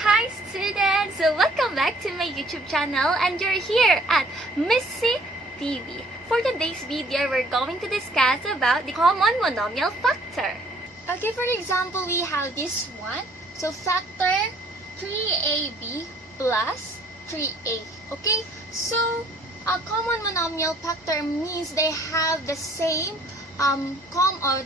Hi students! So welcome back to my YouTube channel and you're here at MsC TV. For today's video, we're going to discuss about the common monomial factor. Okay, for example, we have this one. So factor 3ab plus 3a. Okay, so a common monomial factor means they have the same common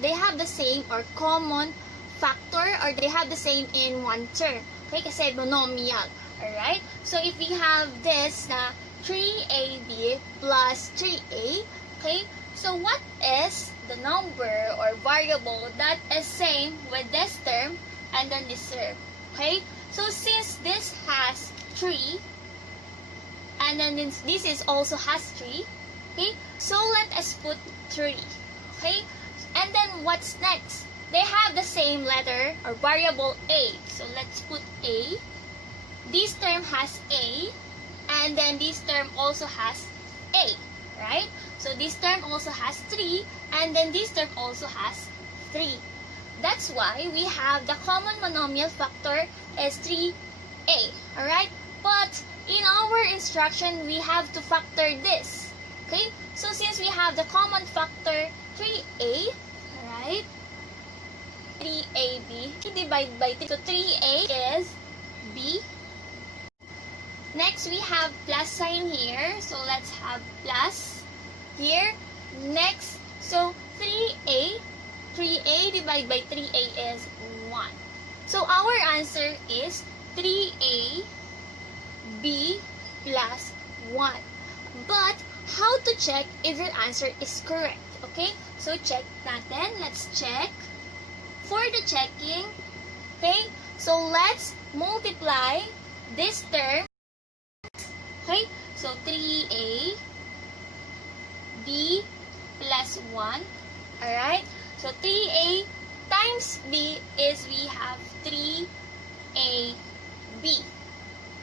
factor, or they have the same in one term. Okay, kasi monomial. Alright? So, if we have this na 3ab plus 3a, okay, so what is the number or variable that is same with this term and then this term? Okay? So, since this has 3, and then this is also has 3, okay, so let us put 3. Okay? And then, what's next? They have the same letter or variable a. So let's put a. This term has a, and then this term also has a, right? So this term also has 3, and then this term also has 3. That's why we have the common monomial factor is 3a, alright? But in our instruction, we have to factor this, okay? So since we have the common factor 3a, alright? 3ab divided by 3. So 3a is b. Next, we have plus sign here. So let's have plus here. Next, so 3a divided by 3a is 1. So our answer is 3a b plus 1. But how to check if your answer is correct? Okay? So check natin. Let's check. For the checking, okay, so let's multiply this term, okay, so 3a b plus 1, alright, so 3a times b is we have 3ab,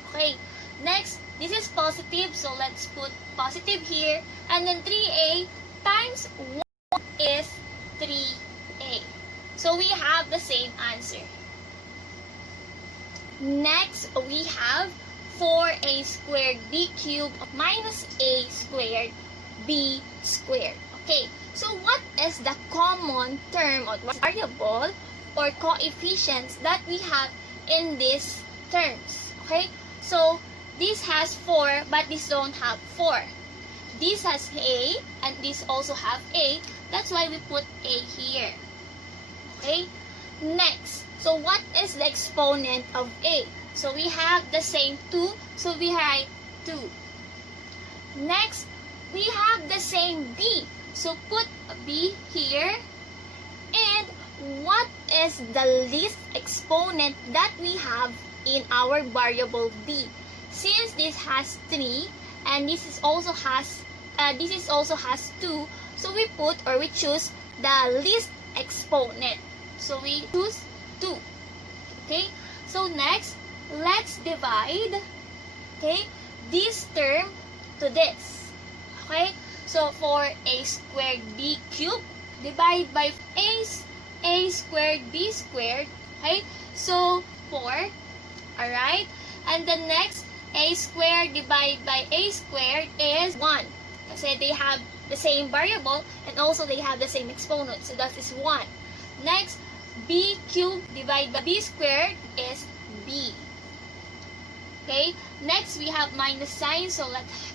okay, next, this is positive, so let's put positive here, and then 3a times 1 is 3a. So we have the same answer. Next, we have 4a squared b cubed minus a squared b squared. Okay, so what is the common term or variable or coefficients that we have in these terms? Okay, so this has 4 but this don't have 4. This has a and this also have a. That's why we put a here. Okay, next, so what is the exponent of a? So we have the same 2, so we write 2. Next, we have the same b, so put b here. And what is the least exponent that we have in our variable b? Since this has 3 and this is also has 2, so we put or we choose the least exponent. So we choose 2. Okay? So next, let's divide, okay, this term to this. Okay? So for a squared b cubed, divide by a squared b squared. Okay? So 4. Alright? And the next, a squared divided by a squared is 1. Kasi they have the same variable and also they have the same exponent. So that is 1. Next, b cubed divided by b squared is b. Okay, next we have minus sign, so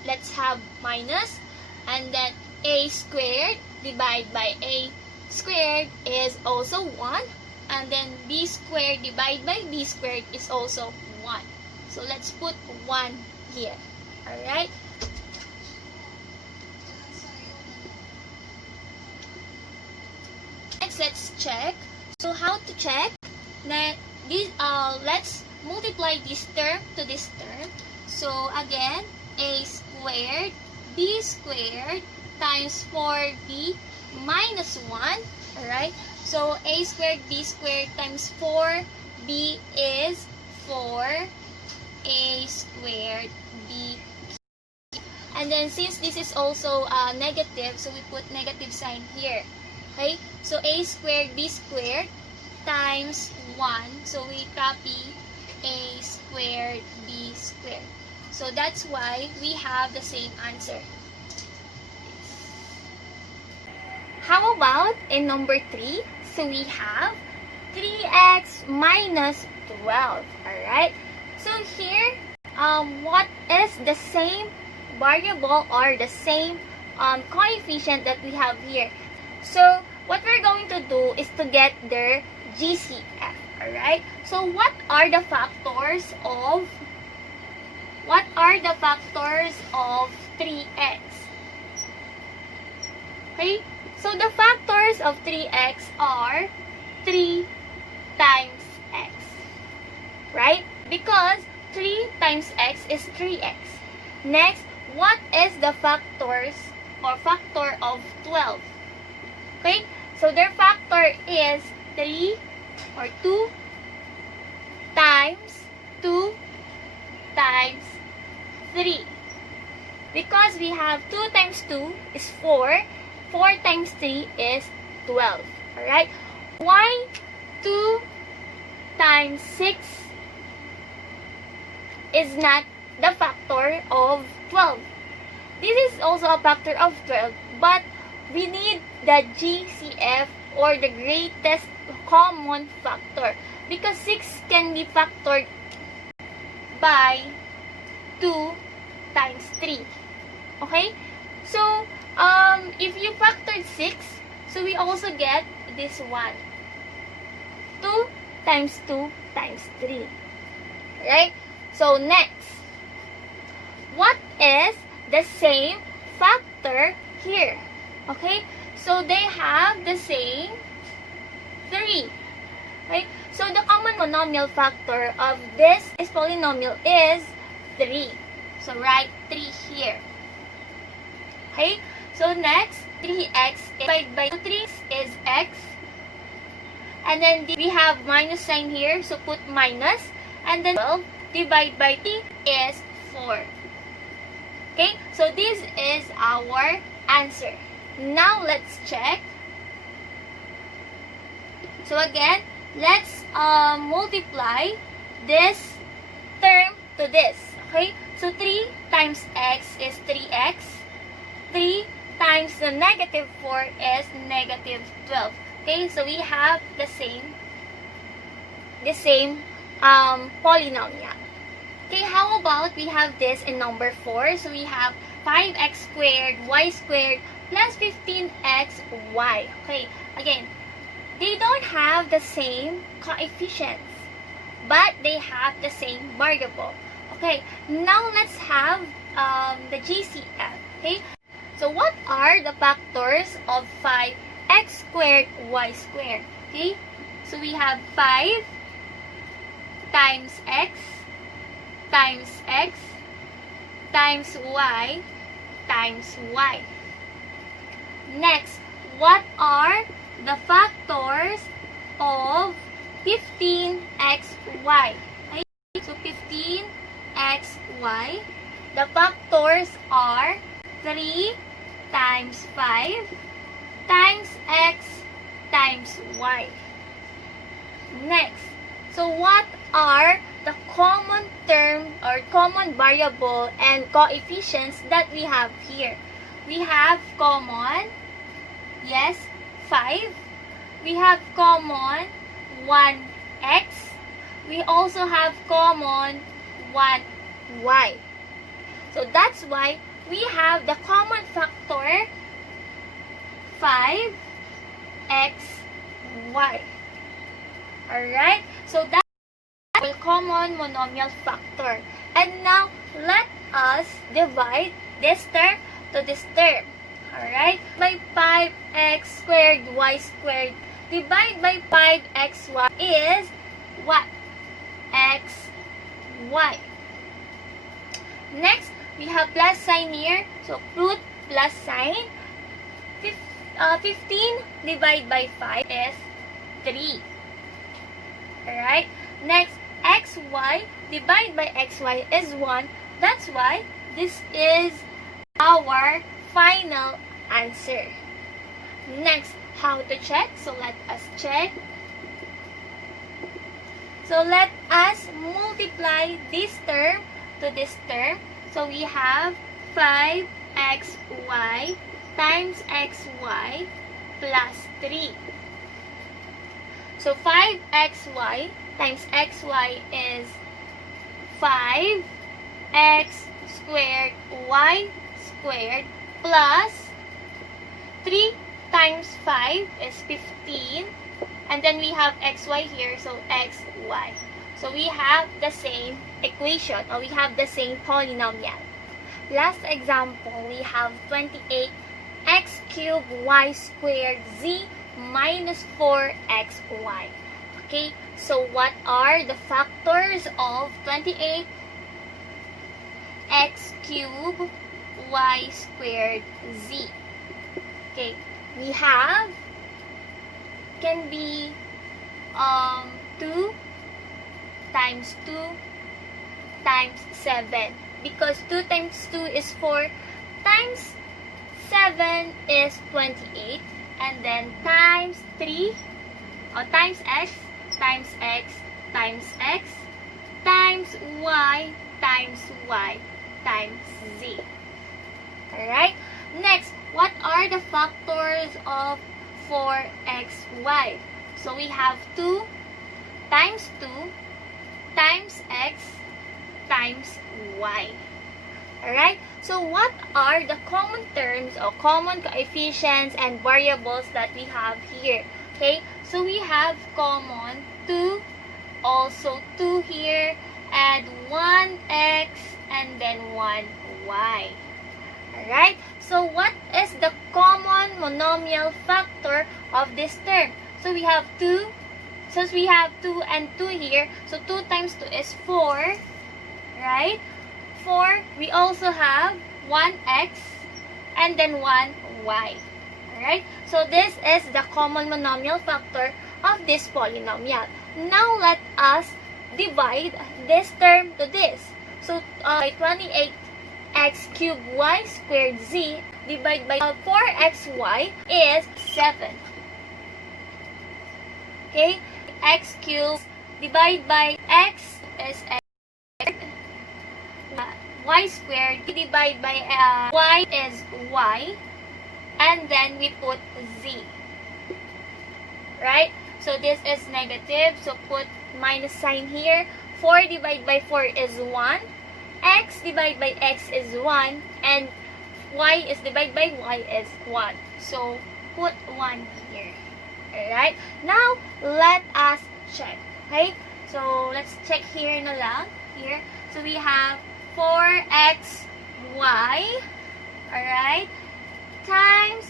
let's have minus, and then a squared divided by a squared is also 1, and then b squared divided by b squared is also 1. So let's put 1 here. Alright? Next, let's check. So how to check? Let's multiply this term to this term. So again, a squared b squared times 4b minus 1. Alright? So a squared b squared times 4b is 4a squared b. And then since this is also negative, so we put negative sign here. Okay, so a squared b squared times 1. So we copy a squared b squared. So that's why we have the same answer. How about in number 3? So we have 3x minus 12. Alright? So here, what is the same variable or the same coefficient that we have here? So what we're going to do is to get their GCF. Alright? So what are the factors of 3x? Okay? So the factors of 3x are 3 times x. Right? Because 3 times x is 3x. Next, what is the factors or factor of 12? Okay? So their factor is 3 or 2 times 2 times 3. Because we have 2 times 2 is 4. 4 times 3 is 12. Alright? Why 2 times 6 is not the factor of 12? This is also a factor of 12, but we need the GCF or the greatest common factor, because 6 can be factored by 2 times 3. Okay? So, if you factored 6, so we also get this one. 2 times 2 times 3. Right? So, next, what is the same factor here? Okay? So, they have the same 3. Okay? So, the common monomial factor of this polynomial is 3. So, write 3 here. Okay? So, next, 3x divided by 3 is x. And then, we have minus sign here. So, put minus. And then, 12 divided by 3 is 4. Okay? So, this is our answer. Now, let's check. So, again, let's multiply this term to this. Okay? So, 3 times x is 3x. 3 times the negative 4 is negative 12. Okay? So, we have the same polynomial. Okay, how about we have this in number 4? So, we have 5x squared y squared plus 15xy. Okay, again, they don't have the same coefficients, but they have the same variable. Okay, now let's have the GCF. Okay, so what are the factors of 5x squared y squared? Okay, so we have 5 times x times y times y. Next, what are the factors of 15xy? Okay? So 15xy, the factors are 3 times 5 times x times y. Next, so what are the common term or common variable and coefficients that we have here? We have common, yes, 5. We have common 1x. We also have common 1y. So that's why we have the common factor 5xy. Alright? So that's the common monomial factor. And now, let us divide this term to this term. Alright? By 5x squared y squared. Divide by 5xy is what? xy. Next, we have plus sign here. So, put plus sign. 15 divided by 5 is 3. Alright? Next, xy divided by xy is 1. That's why this is our final answer. Next, how to check? So, let us check. So, let us multiply multiply this term to this term. So we have 5xy times xy plus 3. So 5xy times xy is 5x squared y squared plus 3 times 5 is 15. And then we have xy here, so xy. So we have the same equation, or we have the same polynomial. Last example, we have 28x cubed y squared z minus 4xy. Okay, so what are the factors of 28x cubed y squared z? Okay, we have, can be 2 times 2 times 7, because 2 times 2 is 4 times 7 is 28, and then times 3 or times x times x times x times y times y times z. Alright, next, what are the factors of 4xy? So we have 2 times 2 times x times y. Alright, so what are the common terms or common coefficients and variables that we have here? Okay, so we have common 2, also 2 here, add 1x and then 1y. Alright, so what is the common monomial factor of this term? So we have 2, since we have 2 and 2 here, so 2 times 2 is 4, right? 4, we also have 1x and then 1y. Alright, so this is the common monomial factor of this polynomial. Now let us divide this term to this. So 28x cubed y squared z divided by 4xy is 7. Okay, x cubed divided by x is x. Y squared divided by y is y, and then we put z. Right? So this is negative, so put minus sign here. 4 divided by 4 is 1. X divided by x is 1, and y is divided by y is 1. So put 1 here. Alright? Now, let us check. Okay? So let's check here na lang. Here. So we have 4xy, alright, times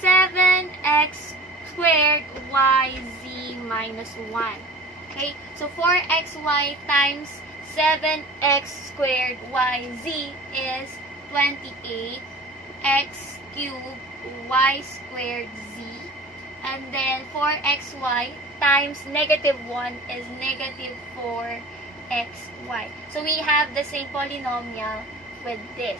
7x squared yz minus 1. Okay, so 4xy times 7x squared yz is 28x cubed y squared z. And then 4xy times negative 1 is negative 4xy. So we have the same polynomial with this.